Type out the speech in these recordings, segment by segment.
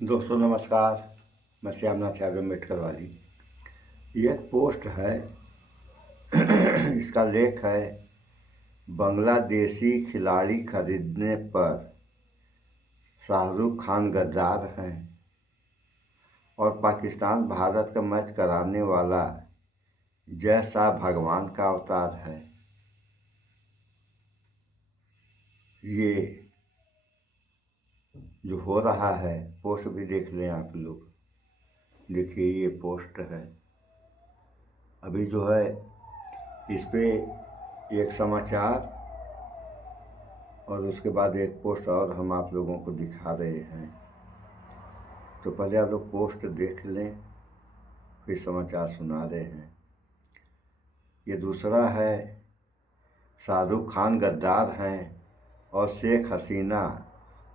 दोस्तों नमस्कार। मैं श्यामनाथ यादव मेटकर वाली। यह पोस्ट है इसका लेख है बांग्लादेशी खिलाड़ी खरीदने पर शाहरुख खान गद्दार हैं और पाकिस्तान भारत का मैच कराने वाला जय शाह भगवान का अवतार है। ये जो हो रहा है पोस्ट भी देख लें आप लोग। देखिए ये पोस्ट है। अभी जो है इस पे एक समाचार और उसके बाद एक पोस्ट और हम आप लोगों को दिखा रहे हैं। तो पहले आप लोग पोस्ट देख लें, फिर समाचार सुना रहे हैं। ये दूसरा है, शाहरुख खान गद्दार हैं और शेख हसीना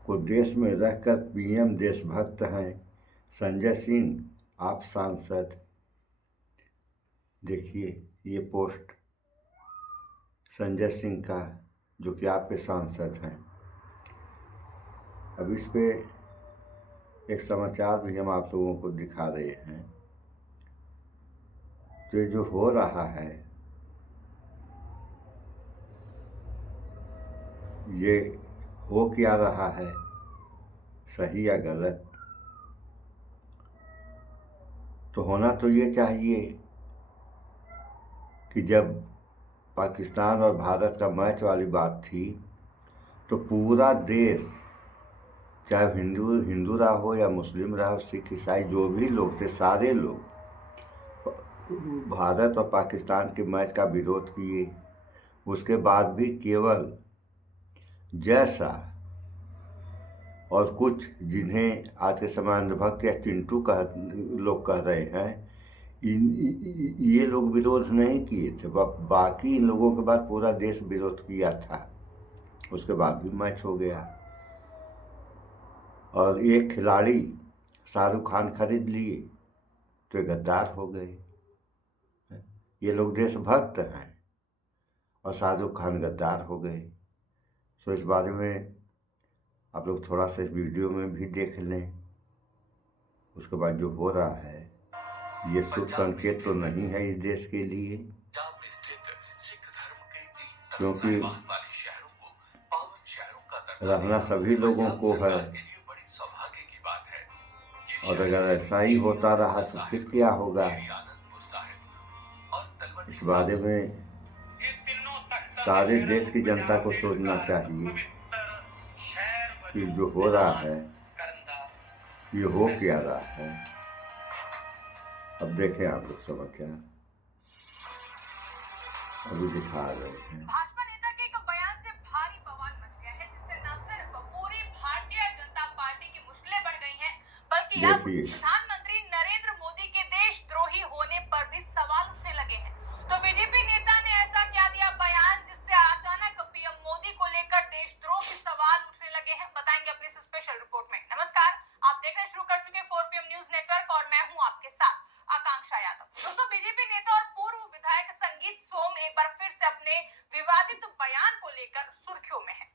को देश में रहकर पीएम देशभक्त हैं। संजय सिंह आप सांसद। देखिए ये पोस्ट संजय सिंह का, जो कि आपके सांसद हैं। अब इस पे एक समाचार भी हम आप लोगों को दिखा रहे हैं। तो ये जो हो रहा है ये हो क्या रहा है, सही या गलत? तो होना तो ये चाहिए कि जब पाकिस्तान और भारत का मैच वाली बात थी तो पूरा देश, चाहे हिंदू रहा हो या मुस्लिम रहा हो, सिख ईसाई जो भी लोग थे, सारे लोग भारत और पाकिस्तान के मैच का विरोध किए। उसके बाद भी केवल जय शाह और कुछ जिन्हें आज के समय अंधभक्त या चिंटू लोग कह रहे हैं, ये लोग विरोध नहीं किए थे। बाकी इन लोगों के बाद पूरा देश विरोध किया था। उसके बाद भी मैच हो गया और एक खिलाड़ी शाहरुख खान खरीद लिए तो ये गद्दार हो गए। ये लोग देशभक्त हैं और शाहरुख खान गद्दार हो गए। तो इस बारे में आप लोग थोड़ा सा इस वीडियो में भी देख लें। उसके बाद जो हो रहा है ये शुभ संकेत तो नहीं है इस देश के लिए, क्योंकि रहना सभी लोगों को है। और अगर ऐसा ही होता रहा तो फिर क्या होगा, इस बारे में सारे देश की जनता को सोचना चाहिए कि जो हो रहा है ये हो क्या रहा है। अब देखें आप लोग समाचार अभी दिखा रहे हैं। भाजपा नेता के एक बयान से भारी बवाल मच गया है, जिससे न सिर्फ पूरी भारतीय जनता पार्टी की मुश्किलें बढ़ गई हैं, बल्कि अब प्रधानमंत्री नरेंद्र मोदी के देशद्रोही होने पर भी सवाल उठने लगे हैं। तो बीजेपी नेता ने ऐसा क्या दिया बयान जिससे अचानक पीएम मोदी को लेकर देशद्रोह के सवाल उठने लगे हैं, बताएंगे अपनी इस स्पेशल रिपोर्ट में। नमस्कार, आप देखना शुरू कर चुके 4PM न्यूज नेटवर्क और मैं हूं आपके साथ आकांक्षा यादव। दोस्तों, बीजेपी नेता और पूर्व विधायक संगीत सोम एक बार फिर से अपने विवादित बयान को लेकर सुर्खियों में है।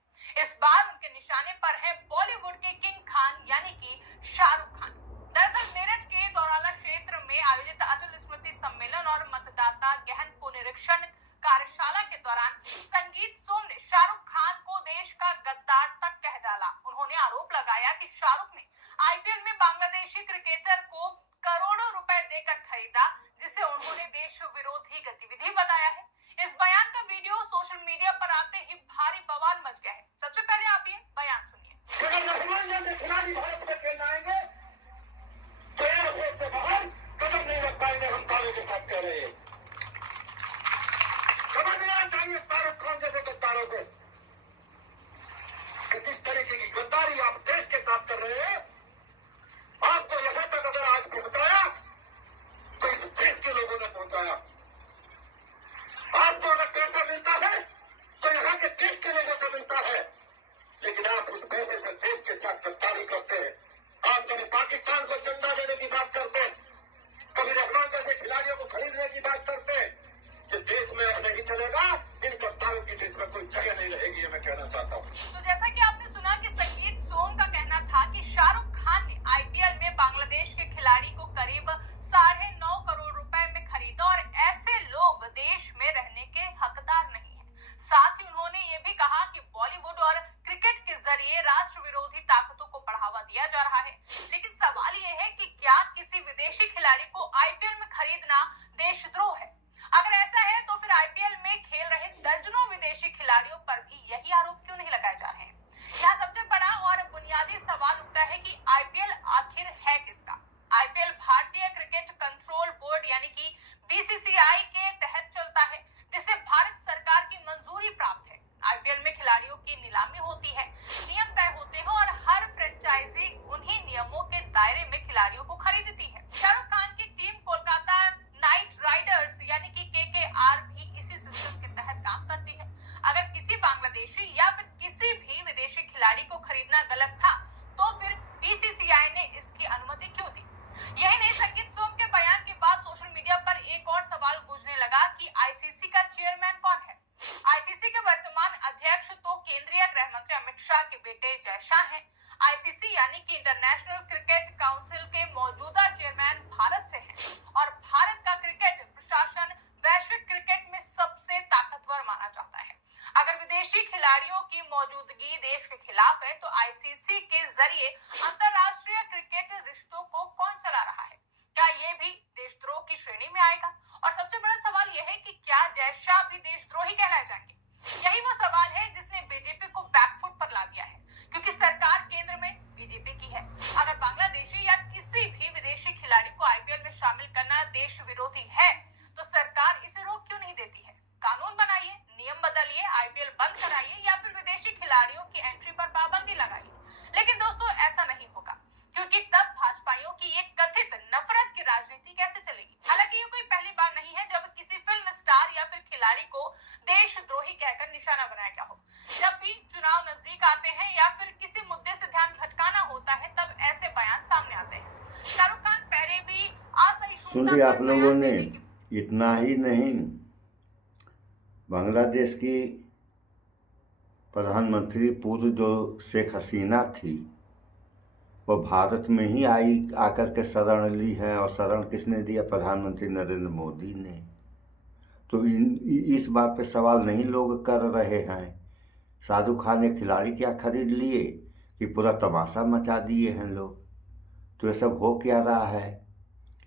इस बार उनके निशाने पर है बॉलीवुड के किंग खान यानी कि शाहरुख खान। दरअसल मेरठ के दौराला क्षेत्र में आयोजित अटल स्मृति सम्मेलन और मतदाता गहन पुनरीक्षण कार्यशाला के दौरान संगीत सोम ने शाहरुख खान को देश का गद्दार तक कह डाला। उन्होंने आरोप लगाया कि शाहरुख ने आईपीएल में बांग्लादेशी क्रिकेटर को करोड़ों रुपए देकर खरीदा, जिसे उन्होंने देश विरोधी गतिविधि बताया है। इस बयान का वीडियो सोशल मीडिया पर आते ही भारी बवाल मच गया है। सबसे पहले आप ये बयान सुनिए। खिलाड़ी भारत में खेलने आएंगे तो एयरपोर्ट से बाहर कदम नहीं रख पाएंगे, हम दावे के साथ कह रहे हैं। समझना चाहिए शाहरुख खान जैसे गद्दारों को कि जिस तरीके की गद्दारी आप देश के साथ कर रहे हैं, आपको यहां तक अगर आज पहुंचाया तो इस देश के लोगों ने पहुंचाया। आपको अगर पैसा मिलता है तो यहां के देश के लोगों से मिलता है, लेकिन आप उस पैसे से देश के साथ गद्दारी करते हैं। आप कभी पाकिस्तान को चंदा देने की बात करते हैं, कभी रहमान जैसे खिलाड़ियों को खरीदने की बात करते हैं। ये देश में अब नहीं चलेगा, इन गद्दारों की देश में कोई जगह नहीं रहेगी, ये मैं कहना चाहता हूँ। तो जैसा कि आपने सुना कि संगीत सोम का कहना था कि शाहरुख खान ने आईपीएल जरिए राष्ट्र विरोधी ताकतों को बढ़ावा दिया जा रहा है। लेकिन सवाल यह है कि क्या किसी विदेशी खिलाड़ी को आईपीएल में खरीदना देशद्रोह है? अगर ऐसा है तो फिर आईपीएल में खेल रहे दर्जनों विदेशी खिलाड़ियों पर भी यही आरोप क्यों नहीं लगाए जा रहे हैं? यहाँ सबसे बड़ा और बुनियादी सवाल उठता है कि आईपीएल आखिर है किसका? आईपीएल भारतीय क्रिकेट कंट्रोल बोर्ड यानी कि बीसीसीआई के तहत चलता है, जिसे भारत सरकार की मंजूरी प्राप्त है। आईपीएल में खिलाड़ियों की नीलामी होती है, नियम तय होते हैं और हर फ्रेंचाइजी उन्हीं नियमों के दायरे में खिलाड़ियों को खरीदती है। शाहरुख खान की टीम कोलकाता नाइट राइडर्स यानी कि केकेआर भी इसी सिस्टम के तहत काम करती है। अगर किसी बांग्लादेशी या फिर किसी भी विदेशी खिलाड़ी को खरीदना गलत था तो फिर बीसीसीआई ने इसकी अनुमति क्यों दी? यही नहीं, संगीत सोम के बयान के बाद सोशल मीडिया पर एक और सवाल गूंजने लगा कि आईसीसी का चेयरमैन कौन है? आईसीसी के वर्तमान अध्यक्ष तो केंद्रीय गृह मंत्री अमित शाह के बेटे जय शाह हैं। आईसीसी यानी कि इंटरनेशनल क्रिकेट काउंसिल के मौजूदा चेयरमैन भारत से हैं और भारत का क्रिकेट प्रशासन वैश्विक क्रिकेट में सबसे ताकतवर माना जाता है। अगर विदेशी खिलाड़ियों की मौजूदगी देश के खिलाफ है तो आईसीसी के जरिए अंतरराष्ट्रीय क्रिकेट रिश्तों को कौन चला रहा है? क्या ये भी देशद्रोह की श्रेणी में आएगा? और सबसे बड़ा सवाल यह है कि क्या जय शाह भी देशद्रोही कहलाए जाएंगे? यही वो सवाल है जिसने बीजेपी को बैकफुट पर ला दिया है, क्योंकि सरकार केंद्र में बीजेपी की है। अगर बांग्लादेशी या किसी भी विदेशी खिलाड़ी को आईपीएल में शामिल करना देश विरोधी है तो सरकार इसे रोक क्यों नहीं देती है? कानून बनाइए, नियम बदलिए, आईपीएल बंद कराइए या फिर विदेशी खिलाड़ियों की एंट्री पर पाबंदी लगाइए। लेकिन दोस्तों ऐसा नहीं होगा, क्योंकि तब भाजपाइयों की एक कथित नफरत की राजनीति कैसे चलेगी? हालांकि ये कोई पहली बार नहीं है जब किसी फिल्म स्टार या फिर खिलाड़ी को देशद्रोही कहकर निशाना बनाया गया हो। जब भी चुनाव नजदीक आते हैं या फिर किसी मुद्दे से ध्यान भटकाना होता है तब ऐसे बयान सामने आते हैं। शाहरुख खान पहले भी सुनिए आप लोगों ने, इतना ही नहीं, बांग्लादेश की प्रधानमंत्री पूर्व जो शेख हसीना थी वो भारत में ही आकर के शरण ली है, और शरण किसने दिया? प्रधानमंत्री नरेंद्र मोदी ने। तो इस बात पे सवाल नहीं लोग कर रहे हैं शाहरुख खान ने खिलाड़ी क्या खरीद लिए कि पूरा तमाशा मचा दिए हैं लोग। तो ये सब हो क्या रहा है?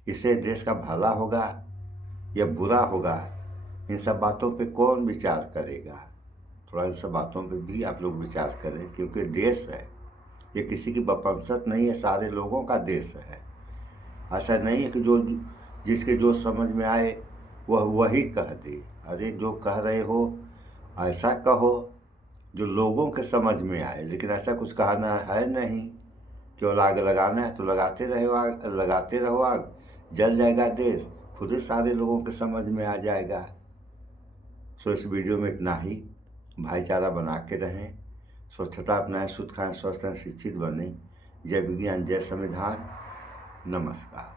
इससे देश का भला होगा या बुरा होगा? इन सब बातों पे कौन विचार करेगा? थोड़ा इन सब बातों पे भी आप लोग विचार करें, क्योंकि देश है ये किसी की बपंसत नहीं है, सारे लोगों का देश है। ऐसा नहीं है कि जो जिसके जो समझ में आए वह वही कह दे। अरे जो कह रहे हो ऐसा कहो जो लोगों के समझ में आए, लेकिन ऐसा कुछ कहना है नहीं। केवल आग लगाना है तो लगाते रहो आग, जल जाएगा देश, खुद ही सारे लोगों के समझ में आ जाएगा। सो इस वीडियो में इतना ही। भाईचारा बना के रहें, स्वच्छता अपनाएं, शुद्ध खाएं, स्वस्थ रहें, शिक्षित बनें। जय विज्ञान, जय संविधान। नमस्कार।